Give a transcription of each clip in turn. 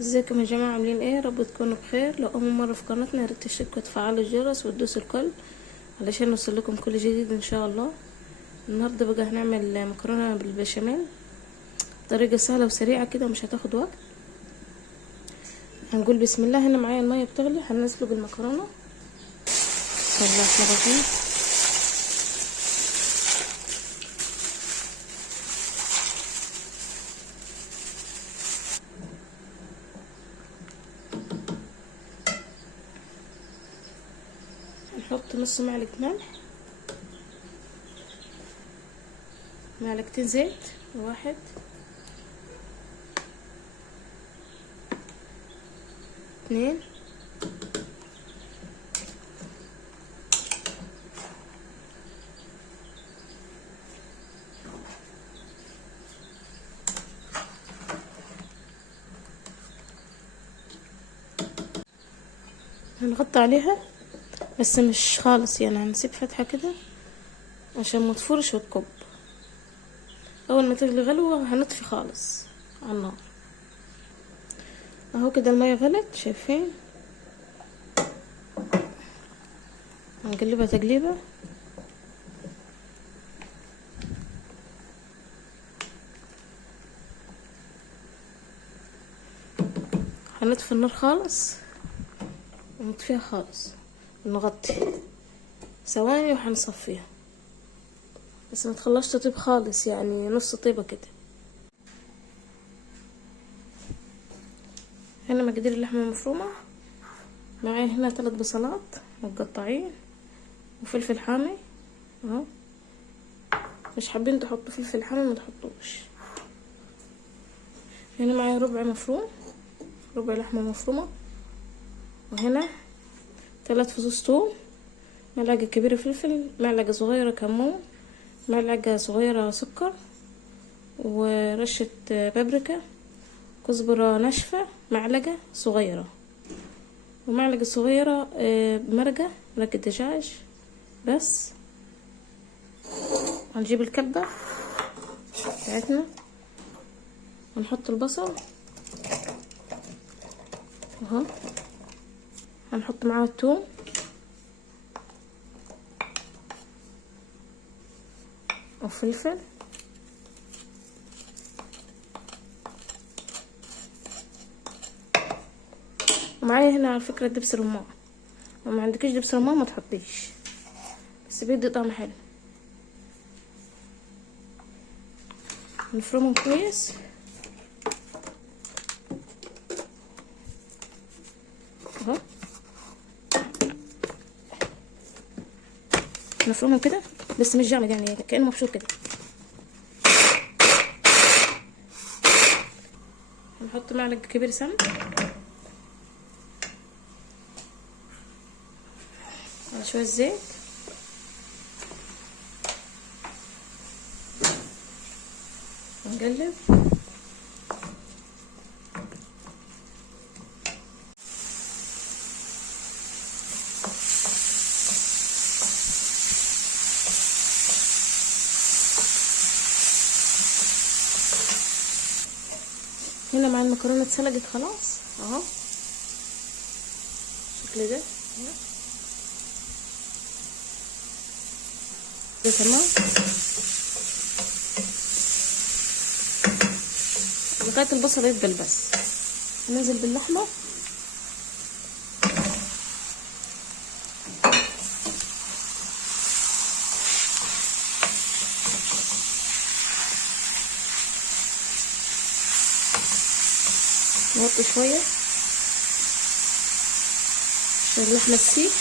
ازيكم يا جماعه؟ عاملين ايه؟ رب تكونوا بخير. لو اول مره في قناتنا يا ريت تشتركوا وتفعلوا الجرس وتدوسوا الكل علشان نوصلكم كل جديد ان شاء الله. النهارده بقى هنعمل مكرونه بالبشاميل، طريقه سهله وسريعه كده ومش هتاخد وقت. هنقول بسم الله. هنا معايا الميه بتغلي، هنسلق المكرونه. بسم الله الرحمن الرحيم. هنحط نص معلقه ملح، معلقتين زيت، واحد، اتنين، هنغطي عليها بس مش خالص، يعني هنسيب فتحة كده عشان ما تفورش وتكب. اول ما تغلي غلوة هنطفي خالص على النار. اهو كده المية غلت، شايفين؟ هنقلبها تقليبة. هنطفي النار خالص ونطفيها خالص ونغطي ثواني وهنصفيها، بس ما تخلصش تطيب خالص، يعني نص طيبة كده. هنا مقادير اللحمة المفرومة. معايا هنا 3 بصلات متقطعين وفلفل حامي اهو. مش حابين تحطوا فلفل حامي ما تحطوش. هنا معايا ربع مفروم، ربع لحمة مفرومة. وهنا 3 فصوص توم، معلقة كبيرة فلفل، معلقة صغيرة كمون، معلقة صغيرة سكر، ورشة بابريكا، كزبرة ناشفة معلقة صغيرة، ومعلقة صغيرة مرقة دجاج. بس هنجيب الكبة بتاعتنا ونحط البصل اهو، هنحط معاه الثوم وفلفل ومعايا هنا على فكرة دبس رمان. لو ما عندكش دبس رمان ما تحطيش، بس بيدي طعم حلو. نفرمهم كويس اهو، نفرمهم كده بس مش جامد، يعني كأنه مبشور كده. هنحط معلقة كبيرة سمن على شوية زيت، ونقلب. هنا مع المكرونة اتسلقت خلاص اهو بالشكل ده. ده تمام لغاية البصل يدبل. بس ننزل باللحمة نوطي شوية عشان اللحمة تسيح.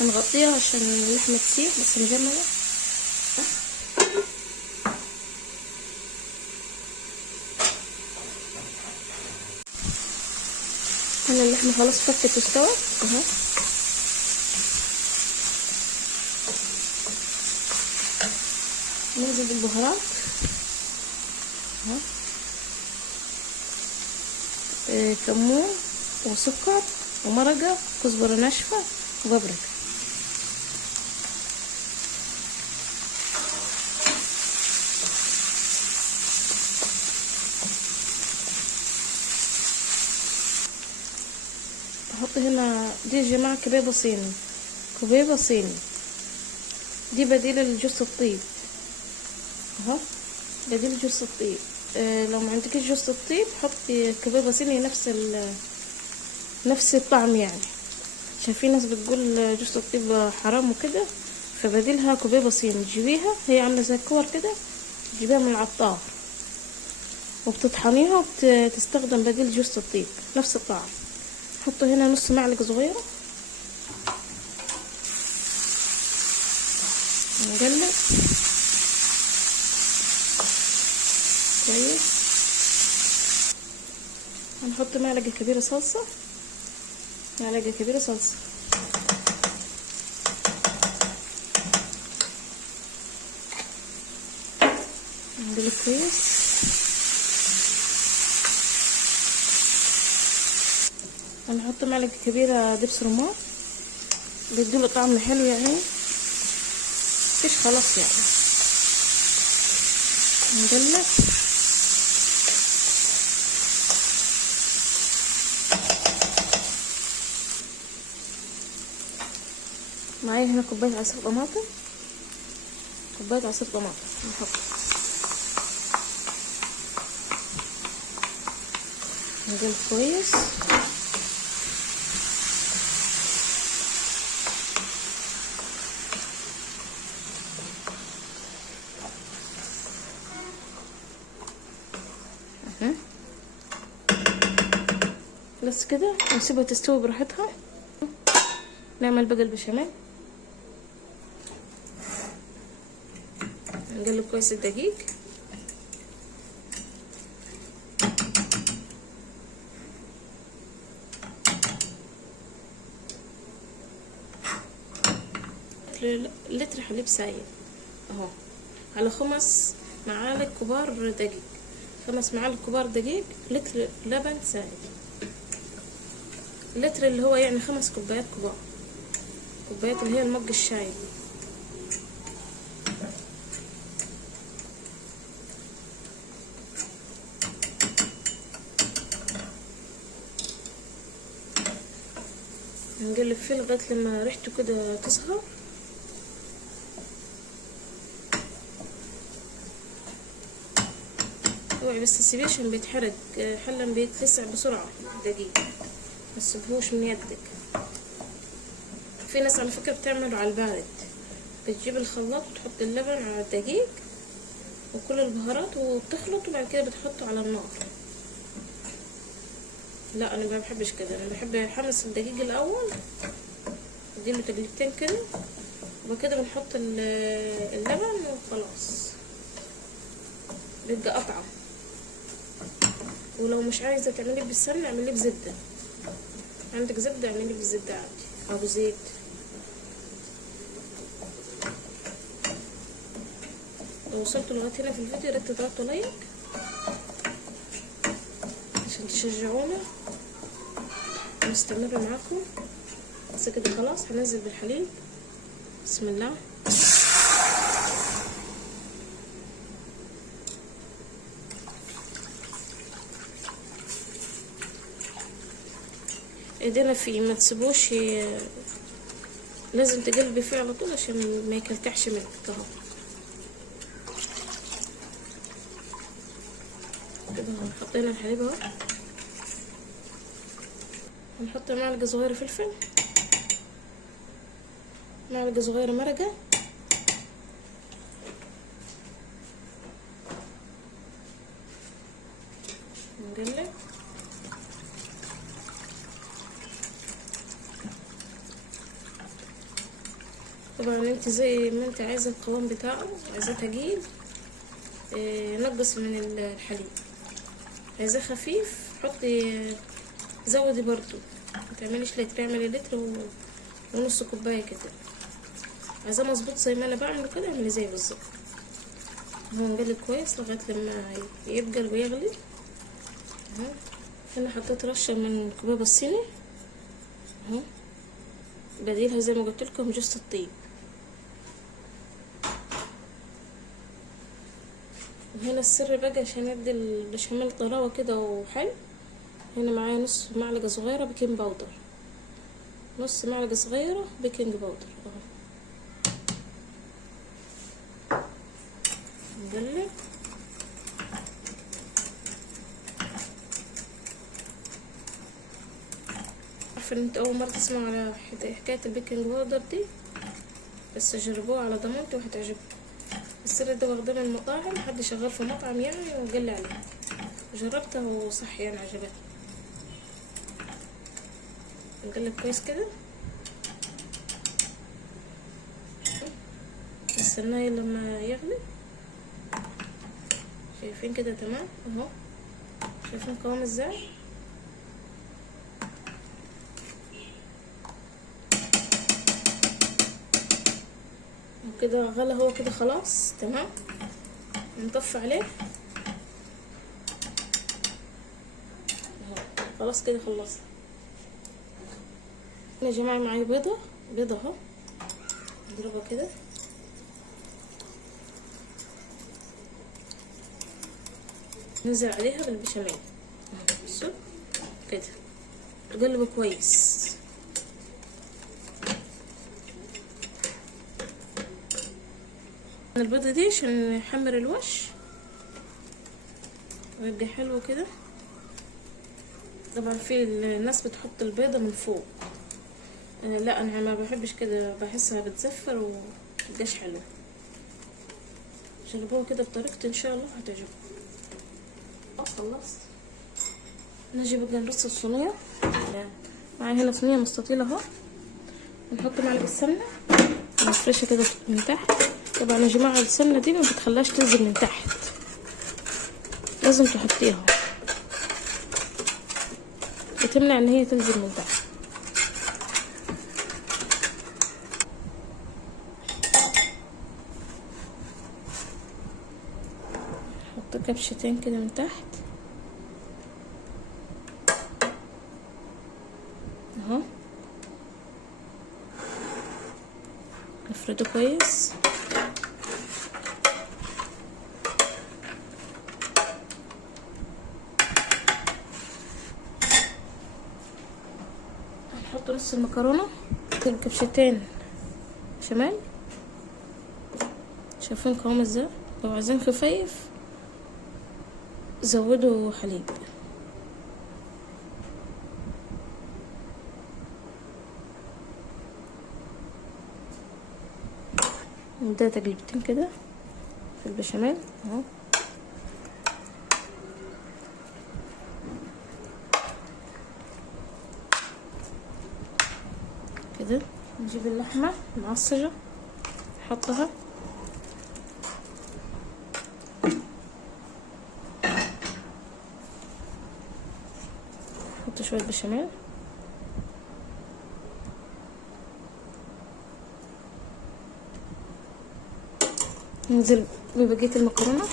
هنغطيها عشان اللحمة تسيح بس مجمدة. هنا كده اللحمه خلاص فكت واستوت اهو. ننزل بالبهارات اهو، كمون وسكر ومرقه كزبره ناشفه وبابريكا. احط هنا دي يا جماعه كبيبه صيني، كبيبه صيني دي بديل الجوز الطيب اهو، بديل جوز الطيب. لو ما عندكيش جوز الطيب حطي كبيبه صيني نفس الطعم يعني، عشان في ناس بتقول جوز الطيب حرام وكده، فبديلها كبيبه صيني. تجيبيها هي عامله زي الكور كده، تجيبيها من العطار وبتطحنيها وبتستخدم بديل جوز الطيب نفس الطعم. حطوا هنا نص معلقه صغيره، نقلب كويس. هنحط معلقه كبيره صلصه، معلقه كبيره صلصه. نقلب كويس. هنحط معلقه كبيره دبس رمان بيديله طعم حلو يعني، مفيش خلاص يعني. نقلب معايا هنا كوبايه عصير طماطم، كوبايه عصير طماطم نحط. نقلب كويس. بس كده ونسيبها تستوي براحتها. نعمل بقى البشاميل. نقلب كويس الدقيق، لتر حليب سايل اهو، على 5 معالق كبار دقيق، 5 معالق كبار دقيق، لتر لبن سايل. لتر اللي هو يعني 5 كوبايات كبار، كوبايات اللي هي المج الشاي. نقلب فيه لغايه لما ريحته كده تصهر. اوعي بس تسيبيه عشان بيتحرق، حلا بيتلسع بسرعه الدقيق، ما تسيبهوش من يدك. في ناس على فكره بتعمله على البارد، بتجيب الخلاط وتحط اللبن على الدقيق وكل البهارات وبتخلط وبعد كده بتحطه على النار. لا انا ما بحبش كده، انا بحب احمص الدقيق الاول، اديله تقليبتين كده وبعد كده بنحط اللبن وخلاص بيبقى قطعه. ولو مش عايزه تعمليه بالسمنه اعمليه بزبده، عندك زبده اعمليه بالزبده عادي او زيت. لو وصلتوا لغايه هنا في الفيديو يا ريت تضغطوا لايك عشان تشجعونا ونستمر معاكم. بس كده خلاص هنزل بالحليب. بسم الله. ايدينا فيه ما تسيبوش، لازم تقلبي فيه على طول عشان ما يكلكعش منك اهو. كده حطينا الحليب اهو. هنحط معلقه صغيره فلفل، معلقه صغيره مرقه، نقلب. طبعا انت زي ما انت عايزه القوام بتاعه، عايزاه تقيل نقص من الحليب، عايزاه خفيف حطي زودي برضو، متعمليش لتر، اعملي لتر ونص كوبايه كده. عايزاه مظبوط زي ما انا بعمل كده، اعملي زي بالظبط. هو نقلب كويس لغايه لما يبقى ويغلي اهو. هنا حطيت رشه من كباب الصيني اهو، بديلها زي ما قلت لكم جوز الطيب. وهنا السر بقى عشان يدي البشاميل طراوه كده وحلو، هنا معايا نص معلقه صغيره بيكنج باودر، نص معلقه صغيره بيكنج باودر اهو. نقلب عارفه ان انت اول مره تسمعوا على حكايه البيكنج باودر دي، بس جربوها على ضمانتي وهتعجبكم. السر ده واخداه من المطاعم، حد شغال في مطعم يعني وقال لي عليه، جربته وصح يعني عجبتني. نقلب كويس كده، نستناه لما يغلي. شايفين كده تمام اهو، شايفين قوام ازاي. وكده غلى هو كده خلاص تمام، نطفي عليه اهو. خلاص كده خلصنا. هنا يا جماعه معايا بيضه اهو، نضربها كده ننزل عليها بالبشاميل بصوا كده، تقلبه كويس. البيضه دي عشان نحمر الوش ويبقى حلو كده. طبعا في الناس بتحط البيضه من فوق، لا انا ما بحبش كده، بحسها بتزفر ومتبقاش حلوه. جربوها كده بطريقتي ان شاء الله هتعجبكم. خلصت. نجي بقى نرص الصينيه. معايا هنا صينيه مستطيله اهو، نحط معلقه سمنه نفرشها كده من تحت. طبعا يا جماعه السمنه دي ما بتخليهاش تنزل من تحت، لازم تحطيها وتمنع ان هي تنزل من تحت. نحط كبشتين كده من تحت اهو، نفرده كويس. هنحط نص المكرونه، الكبشتين بشاميل. شايفين قوام ازاي؟ لو عايزين خفيف زودوا حليب. نديها تقلبتين كده في البشاميل اهو. كده نجيب اللحمه المعصجه نحطها، نحط شويه بشاميل، ننزل ببقيه المكرونه.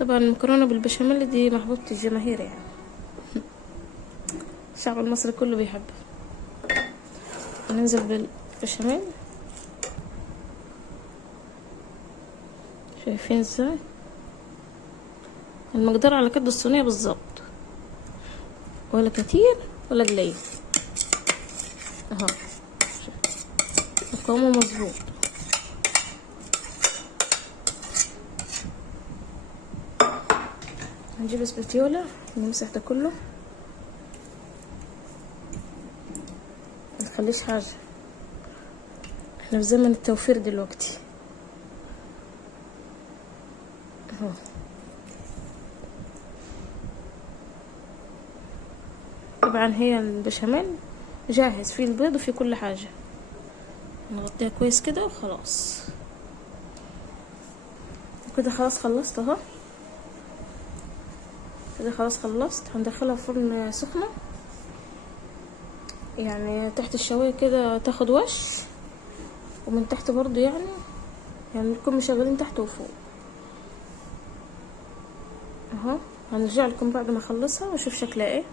طبعا المكرونه بالبشاميل دي محبوبه الجماهير يعني، الشعب المصري كله بيحبها. ننزل بالبشاميل، شايفين ازاي؟ المقدار على قد الصينيه بالظبط، ولا كتير ولا قليل اهو، قوامه مظبوط. هنجيب سباتيولا نمسح ده كله، متخليش حاجه، احنا في زمن التوفير دلوقتي اهو. طبعا هي البشاميل جاهز، فيه البيض وفيه كل حاجه. نغطيها كويس كده وخلاص. كده خلاص خلصت اهو. كده خلاص خلصت. هندخلها فرن سخنة يعني تحت الشواية كده تاخد وش، ومن تحت برضو يعني نكون مشغلين تحت وفوق اهو. هنرجع لكم بعد ما اخلصها واشوف شكلها ايه.